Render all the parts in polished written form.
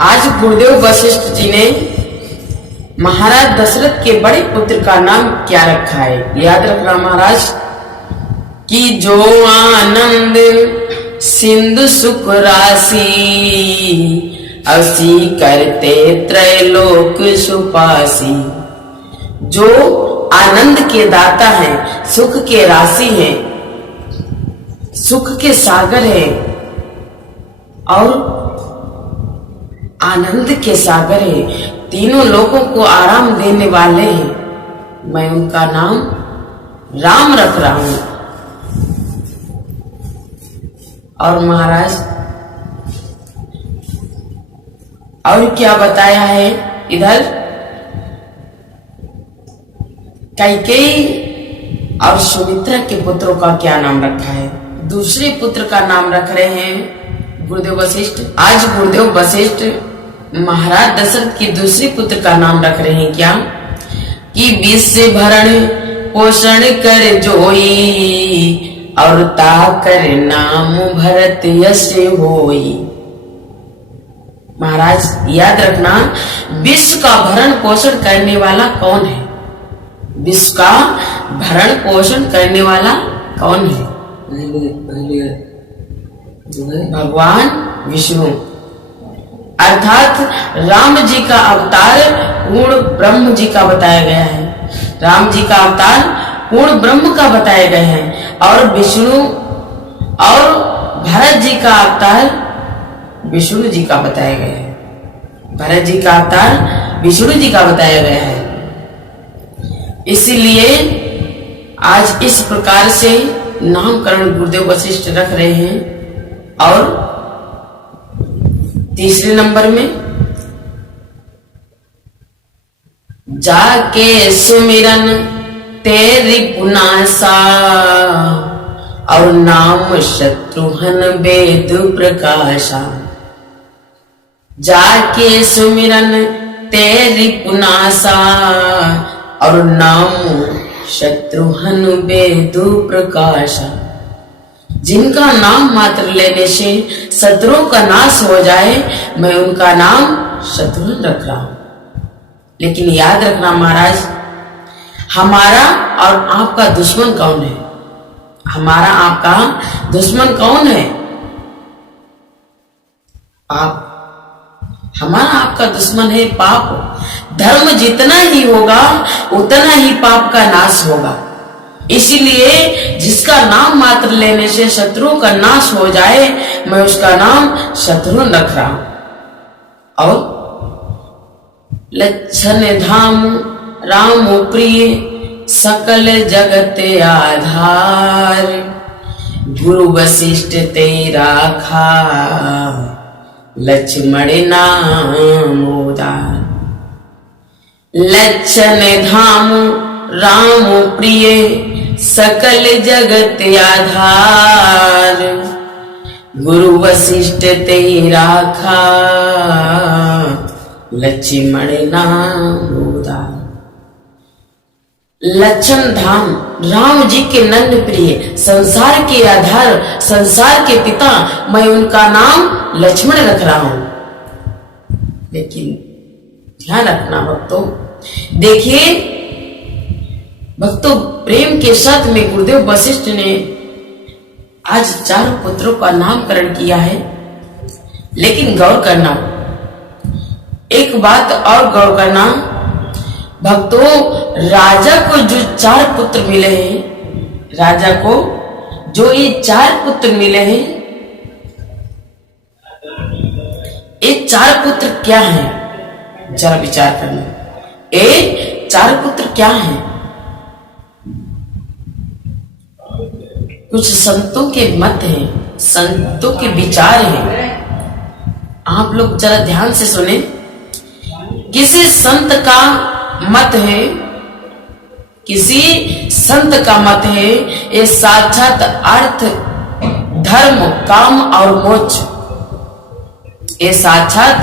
आज गुरुदेव वशिष्ठ जी ने महाराज दशरथ के बड़े पुत्र का नाम क्या रखा है? याद रखना महाराज कि जो आनंद सिंधु सुख राशि असी करते त्रैलोक सुपासी। जो आनंद के दाता है, सुख के राशि है, सुख के सागर है और आनंद के सागर है, तीनों लोगों को आराम देने वाले हैं, मैं उनका नाम राम रख रहा हूं। और महाराज और क्या बताया है इधर? कैकेयी और सुमित्रा के पुत्रों का क्या नाम रखा है? दूसरे पुत्र का नाम रख रहे हैं गुरुदेव वशिष्ठ। आज गुरुदेव वशिष्ठ महाराज दशरथ के दूसरे पुत्र का नाम रख रहे हैं क्या कि विश्व भरण पोषण कर जोई और ताकर नाम भरत यश होई। महाराज याद रखना, विश्व का भरण पोषण करने वाला कौन है? विश्व का भरण पोषण करने वाला कौन है? भगवान विष्णु, अर्थात राम जी का अवतार पूर्ण ब्रह्म जी का बताया गया है। राम जी का अवतार पूर्ण ब्रह्म का बताया गया है और विष्णु और भरत जी का अवतार विष्णु जी का बताया गया है। भरत जी का अवतार विष्णु जी का बताया गया है। इसीलिए आज इस प्रकार से नामकरण गुरुदेव वशिष्ठ रख रहे हैं। और तीसरे नंबर में जाके सुमिरन तेरी पुनासा और नाम शत्रुघ्न वेद प्रकाशा। जाके सुमिरन तेरी पुनासा और नाम शत्रुघ्न वेद प्रकाशा। जिनका नाम मात्र लेने से शत्रुओं का नाश हो जाए, मैं उनका नाम शत्रुघ्न रख रहा हूं। लेकिन याद रखना महाराज, हमारा और आपका दुश्मन कौन है? हमारा आपका दुश्मन कौन है? पाप। हमारा आपका दुश्मन है पाप। धर्म जितना ही होगा उतना ही पाप का नाश होगा। इसीलिए जिसका नाम मात्र लेने से शत्रुओं का नाश हो जाए, मैं उसका नाम शत्रुघ्न रख रहा हूं। और लक्षण धाम राम प्रिय सकल जगत आधार। गुरु वशिष्ठ तेरा खा लक्ष्मण नाम उदार। लक्षण धाम राम प्रिय सकल जगत आधार। गुरु वशिष्ठ तेरा खा लक्ष्मण नाम उदार। लक्षण धाम राम जी के नंद प्रिय, संसार के आधार, संसार के पिता, मैं उनका नाम लक्ष्मण रख रहा हूं। लेकिन ध्यान रखना भक्तों, देखिए भक्तों, प्रेम के साथ में गुरुदेव वशिष्ठ ने आज 4 पुत्रों का नामकरण किया है। लेकिन गौर करना, एक बात और गौर करना भक्तों, राजा को जो 4 पुत्र मिले हैं, राजा को जो ये 4 पुत्र मिले हैं, ये 4 पुत्र क्या हैं? जरा विचार करना, ये 4 पुत्र क्या हैं? कुछ संतों के मत हैं, संतों के विचार हैं। आप लोग जरा ध्यान से सुने। किसी संत का मत है, किसी संत का मत है, ये साक्षात अर्थ, धर्म, काम और मोक्ष। ये साक्षात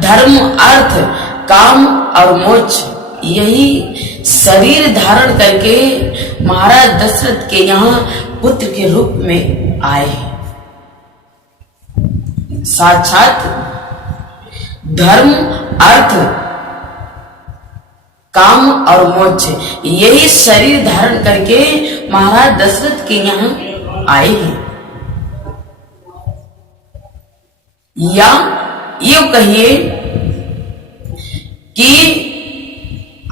धर्म, अर्थ, काम और मोक्ष, यही शरीर धारण करके महाराज दशरथ के यहाँ पुत्र के रूप में आए हैं। साक्षात धर्म, अर्थ, काम और मोक्ष, यही शरीर धारण करके महाराज दशरथ के यहाँ आए हैं। या ये कहिए कि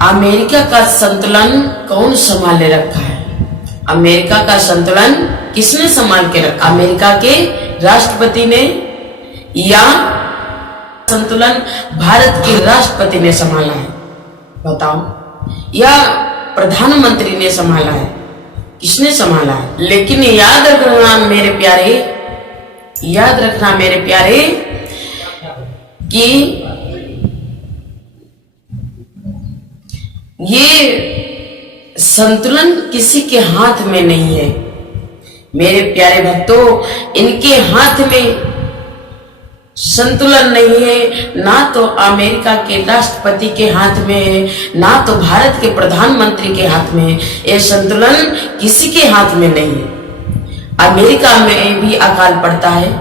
अमेरिका का संतुलन कौन संभाले रखा है? अमेरिका का संतुलन किसने संभाल के रखा? अमेरिका के राष्ट्रपति ने, या संतुलन भारत के राष्ट्रपति ने संभाला है? बताओ। या प्रधानमंत्री ने संभाला है? किसने संभाला है? लेकिन याद रखना मेरे प्यारे, याद रखना मेरे प्यारे कि ये संतुलन किसी के हाथ में नहीं है मेरे प्यारे भक्तों। इनके हाथ में संतुलन नहीं है, ना तो अमेरिका के राष्ट्रपति के हाथ में है, ना तो भारत के प्रधानमंत्री के हाथ में है। ये संतुलन किसी के हाथ में नहीं है। अमेरिका में भी अकाल पड़ता है,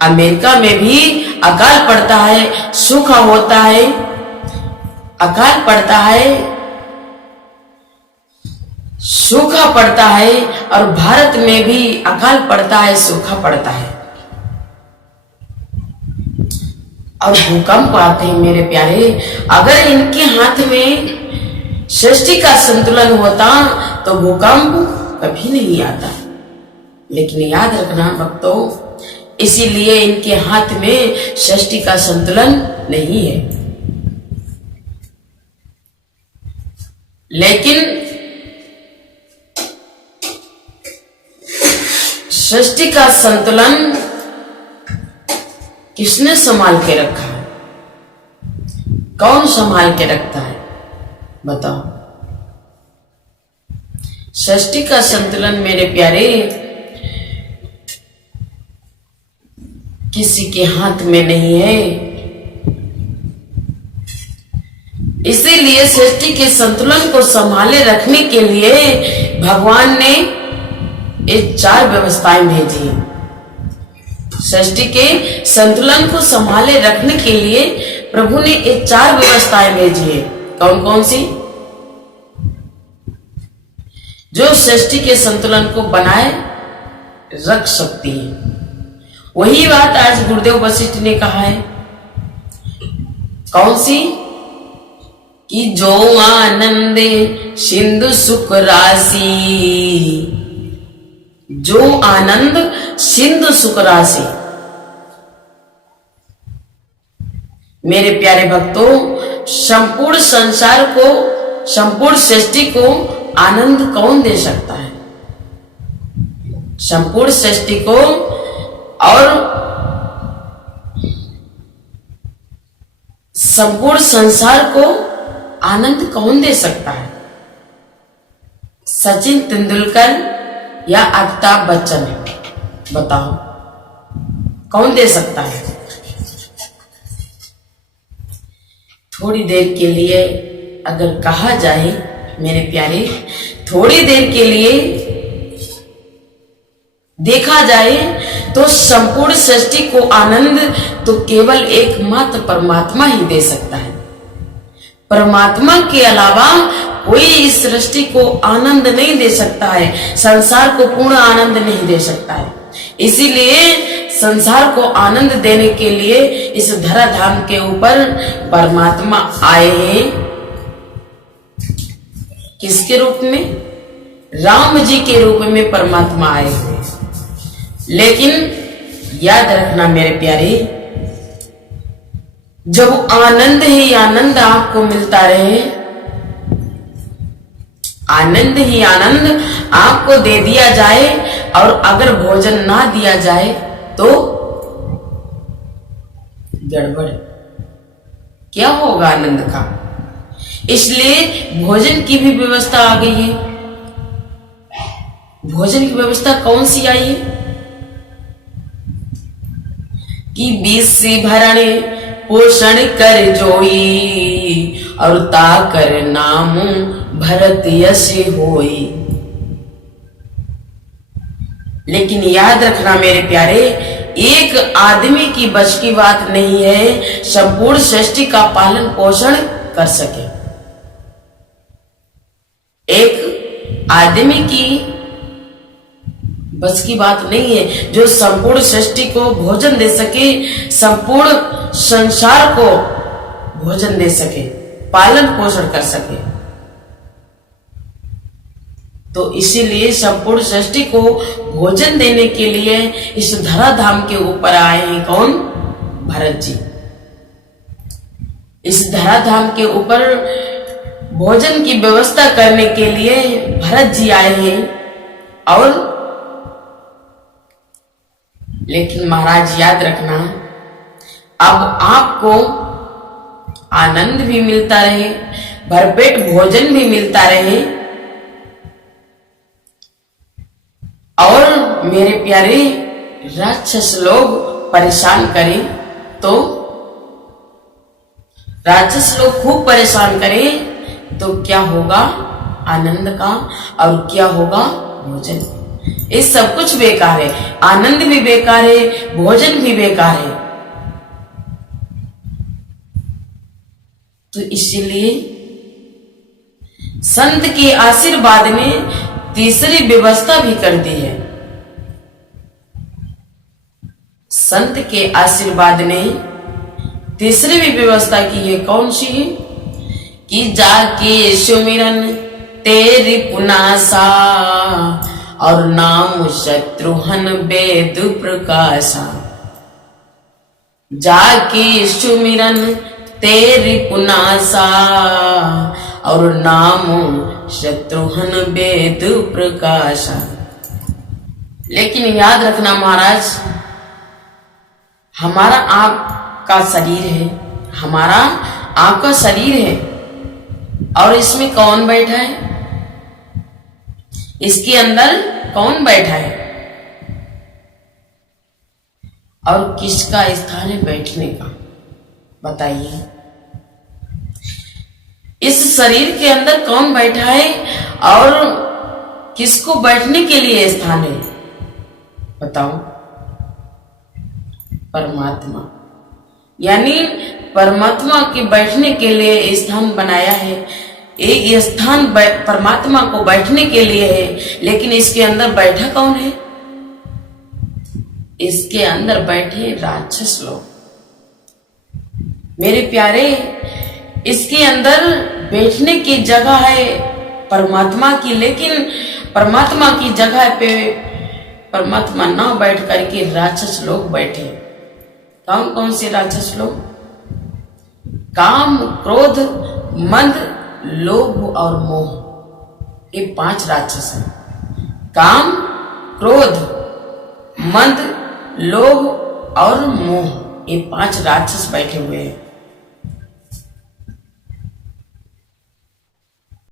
अमेरिका में भी अकाल पड़ता है, सूखा होता है, अकाल पड़ता है, सूखा पड़ता है, और भारत में भी अकाल पड़ता है, सूखा पड़ता है, और भूकंप आते हैं मेरे प्यारे। अगर इनके हाथ में सृष्टि का संतुलन होता तो भूकंप कभी नहीं आता। लेकिन याद रखना भक्तों, इसीलिए इनके हाथ में सृष्टि का संतुलन नहीं है। लेकिन सृष्टि का संतुलन किसने संभाल के रखा है? कौन संभाल के रखता है? बताओ। सृष्टि का संतुलन मेरे प्यारे किसी के हाथ में नहीं है। इसीलिए सृष्टि के संतुलन को संभाले रखने के लिए भगवान ने ये 4 व्यवस्थाएं भेजी हैं। सृष्टि के संतुलन को संभाले रखने के लिए प्रभु ने ये 4 व्यवस्थाएं भेजी है। कौन कौन सी? जो सृष्टि के संतुलन को बनाए रख सकती है। वही बात आज गुरुदेव वशिष्ठ ने कहा है। कौन सी? कि जो आनंद सिंधु सुख राशि, जो आनंद सिंधु सुख राशि। मेरे प्यारे भक्तों, संपूर्ण संसार को, संपूर्ण सृष्टि को आनंद कौन दे सकता है? संपूर्ण सृष्टि को और संपूर्ण संसार को आनंद कौन दे सकता है? सचिन तेंदुलकर या अमिताभ बच्चन? बताओ, कौन दे सकता है? थोड़ी देर के लिए अगर कहा जाए मेरे प्यारे, थोड़ी देर के लिए देखा जाए तो संपूर्ण सृष्टि को आनंद तो केवल एकमात्र परमात्मा ही दे सकता है। परमात्मा के अलावा कोई इस सृष्टि को आनंद नहीं दे सकता है, संसार को पूर्ण आनंद नहीं दे सकता है। इसीलिए संसार को आनंद देने के लिए इस धराधाम के ऊपर परमात्मा आए हैं। किसके रूप में? राम जी के रूप में परमात्मा आए हैं। लेकिन याद रखना मेरे प्यारे, जब आनंद ही आनंद आपको मिलता रहे, आनंद ही आनंद आपको दे दिया जाए और अगर भोजन ना दिया जाए तो गड़बड़। क्या होगा आनंद का? इसलिए भोजन की भी व्यवस्था आ गई है। भोजन की व्यवस्था कौन सी आई है? कि 20 भरण पोषण कर जोई और ताकर नाम भरत यश होई। लेकिन याद रखना मेरे प्यारे, एक आदमी की बस की बात नहीं है संपूर्ण सृष्टि का पालन पोषण कर सके। एक आदमी की बस की बात नहीं है जो संपूर्ण सृष्टि को भोजन दे सके, संपूर्ण संसार को भोजन दे सके, पालन पोषण कर सके। तो इसीलिए संपूर्ण सृष्टि को भोजन देने के लिए इस धराधाम के ऊपर आए हैं कौन? भरत जी। इस धराधाम के ऊपर भोजन की व्यवस्था करने के लिए भरत जी आए हैं। और लेकिन महाराज याद रखना, अब आपको आनंद भी मिलता रहे, भरपेट भोजन भी मिलता रहे, और मेरे प्यारे राक्षस लोग परेशान करें तो, राक्षस लोग खूब परेशान करें तो क्या होगा? आनंद का, और क्या होगा? भोजन। ये सब कुछ बेकार है, आनंद भी बेकार है, भोजन भी बेकार है। तो इसलिए संत के आशीर्वाद ने तीसरी व्यवस्था भी कर दी है। संत के आशीर्वाद ने तीसरी भी व्यवस्था की है। कौन सी है? कि जाके सुमिरन तेरी पुनासा, और नाम शत्रुघ्न वेद प्रकाशा। जाके सुमिरन तेरी पुनासा, और नाम शत्रुघ्न वेद प्रकाशा। लेकिन याद रखना महाराज, हमारा आपका शरीर है, हमारा आपका शरीर है, और इसमें कौन बैठा है? इसके अंदर कौन बैठा है? और किसका स्थान है बैठने का? बताइए। इस शरीर के अंदर कौन बैठा है और किसको बैठने के लिए स्थान है? बताओ। परमात्मा। यानी परमात्मा के बैठने के लिए स्थान बनाया है। एक स्थान परमात्मा को बैठने के लिए है, लेकिन इसके अंदर बैठा कौन है? इसके अंदर बैठे राक्षस लोग। मेरे प्यारे, इसके अंदर बैठने की जगह है परमात्मा की, लेकिन परमात्मा की जगह पे परमात्मा ना बैठ करके राक्षस लोग बैठे। कौन कौन से राक्षस लोग? काम, क्रोध, मद, लोभ और मोह, ये 5 राक्षस हैं। काम, क्रोध, मद, लोभ और मोह, ये 5 राक्षस बैठे हुए हैं।